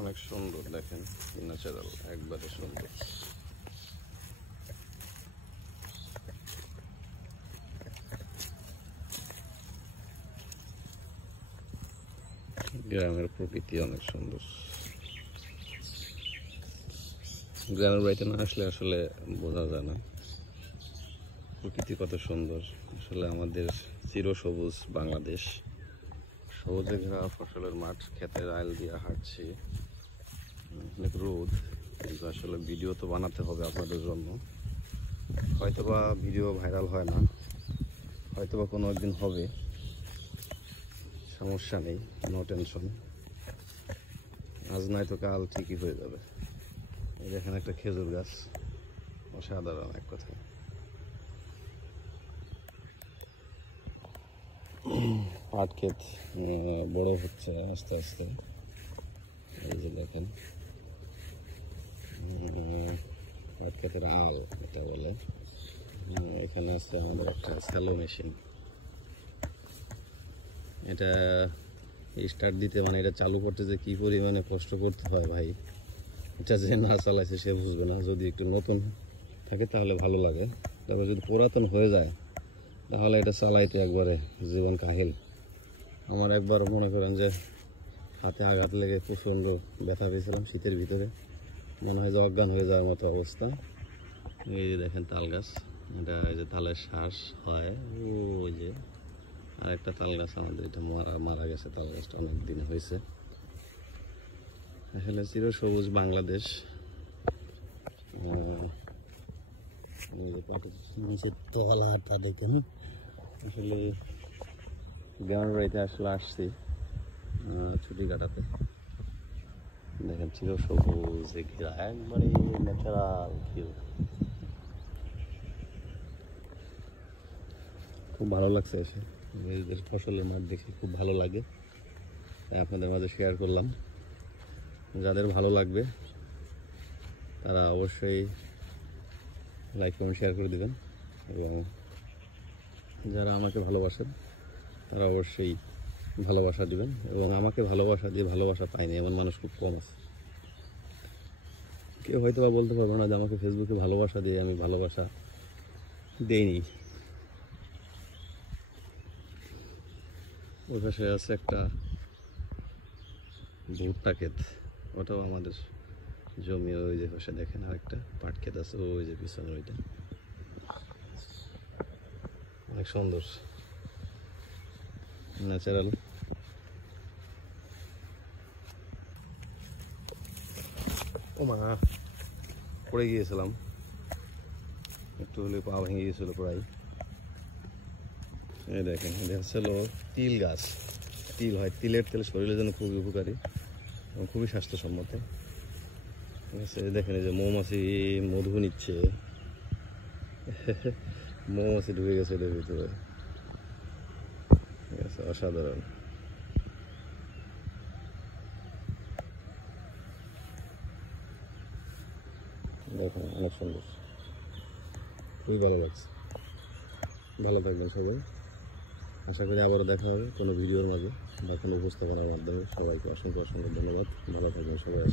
অনেক সুন্দর, দেখেন ন্যাচারাল, একবারে সুন্দর। গ্রামের প্রকৃতি অনেক সুন্দর। গ্রামের বাড়িতে না আসলে আসলে বোঝা যায় না প্রকৃতি কত সুন্দর। আসলে আমাদের চিরসবুজ বাংলাদেশ, সবুজে ঘেরা ফসলের মাঠ, ক্ষেতের আইল দিয়ে হাঁটছি, অনেক রোদ, কিন্তু আসলে ভিডিও তো বানাতে হবে আপনাদের জন্য। হয়তোবা ভিডিও ভাইরাল হয় না, হয়তোবা কোনো একদিন হবে, সমস্যা নেই, নো টেনশন। আজ নয় তো কাল ঠিকই হয়ে যাবে। এই দেখেন একটা খেজুর গাছ, অসাধারণ এক কথা। পাট ক্ষেত বড় হচ্ছে আস্তে আস্তে। এই যে দেখেন পাট ক্ষেতের আল এটা বলে। এখানে আছে আমাদের একটা স্যালো মেশিন। এটা স্টার্ট দিতে, মানে এটা চালু করতে যে কি পরিমাণে কষ্ট করতে হয় ভাই, এটা যে না চালাইছে সে বুঝবে না। যদি একটু নতুন থাকে তাহলে ভালো লাগে, তারপর যদি পুরাতন হয়ে যায় তাহলে এটা চালাইতে একবারে জীবন কাহিল। আমার একবার মনে করেন যে হাতে আঘাত লেগে প্রচণ্ড ব্যথা পেয়েছিলাম শীতের ভিতরে, মনে হয় যে অজ্ঞান হয়ে যাওয়ার মতো অবস্থা। এই যে দেখেন তাল গাছ, এটা এই যে তালের শ্বাস হয়, ওই যে আরেকটা তাল গাছ আমাদের, এটা মারা গেছে তাল গাছটা, অনেক দিন হয়েছে। আসলে চিরসবুজ বাংলাদেশ। নিচের তলাটা দেখেন। আসলে গ্রামের বাড়িতে আসলে আসছি ছুটি কাটাতে। দেখেন চিরসবুজ ঘেরা, একবারে ন্যাচারাল ভিউ। খুব ভালো লাগছে এসে, নিজেদের ফসলের মাঠ দেখে খুব ভালো লাগে, তাই আপনাদের মাঝে শেয়ার করলাম। যাদের ভালো লাগবে তারা অবশ্যই লাইক কমেন্ট শেয়ার করে দেবেন, এবং যারা আমাকে ভালোবাসেন তারা অবশ্যই ভালোবাসা দিবেন। এবং আমাকে ভালোবাসা দিয়ে ভালোবাসা পাইনি এমন মানুষ খুব কম আছে। কেউ হয়তো বা বলতে পারবো না যে আমাকে ফেসবুকে ভালোবাসা দিয়ে আমি ভালোবাসা দেইনি। ওই পাশে আছে একটা ভুট্টা ক্ষেত, ওটাও আমাদের জমি। ওই যে পাশে দেখেন আরেকটা পাট ক্ষেত আছে, ওই যে পিছনে ওইটা, অনেক সুন্দর ন্যাচারাল। ও মা, পড়ে গিয়েছিলাম, একটু হলে পা ভেঙে গিয়েছিল প্রায়। এই দেখেন এটা হচ্ছিল তিল গাছ। তিল হয়, তিলের তেল শরীরের জন্য খুবই উপকারী এবং খুবই স্বাস্থ্যসম্মত। ঠিক আছে, দেখেন এই যে মৌমাছি মধু নিচ্ছে, মৌমাছি ঢুকে গেছে এটার ভিতরে। ঠিক আছে, অসাধারণ। দেখেন অনেক সুন্দর, খুবই ভালো লাগছে। ভালো থাকবেন সবাই, আশা করি আবারও দেখা হবে কোনো ভিডিওর মাঝে বা কোনো উপস্থাপনার মাধ্যমে। সবাইকে অসংখ্য অসংখ্য ধন্যবাদ। ভালো থাকবেন সবাই।